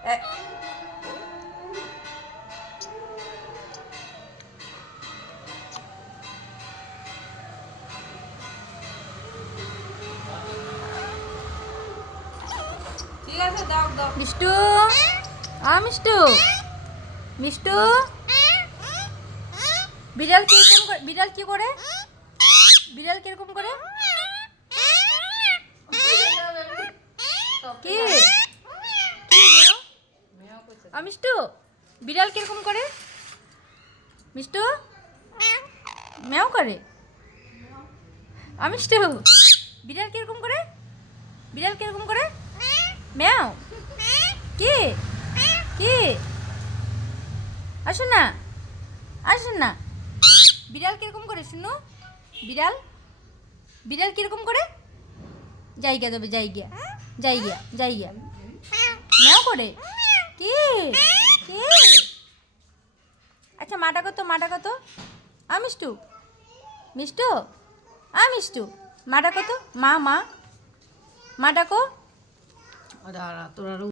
ঠিক আছে, দাও দাও। মিষ্টু, মিষ্টু, মিষ্টু, বিড়াল কিরকম করে? বিড়াল কি করে? বিড়াল কিরকম করে? কি কি মিষ্টু, বিড়াল কিরকম করে? মিষ্টু ম্যাও করে। মিষ্টু, বিড়াল কিরকম করে? বিড়াল কিরকম করে? ম্যাও। কি কি? আসো না, আসুন না। বিড়াল কিরকম করে শুনো? বিড়াল, বিড়াল কিরকম করে? জায়গা যাবে, জায়গা জায়গা জায়গা। ম্যাও করে। কি কি? আচ্ছা মাটা কত, মাটা কত? মিষ্টু, মিষ্টু, মিষ্টু, মাটা কত? মা মা, মা ডাকো। দাঁড়া, তোরা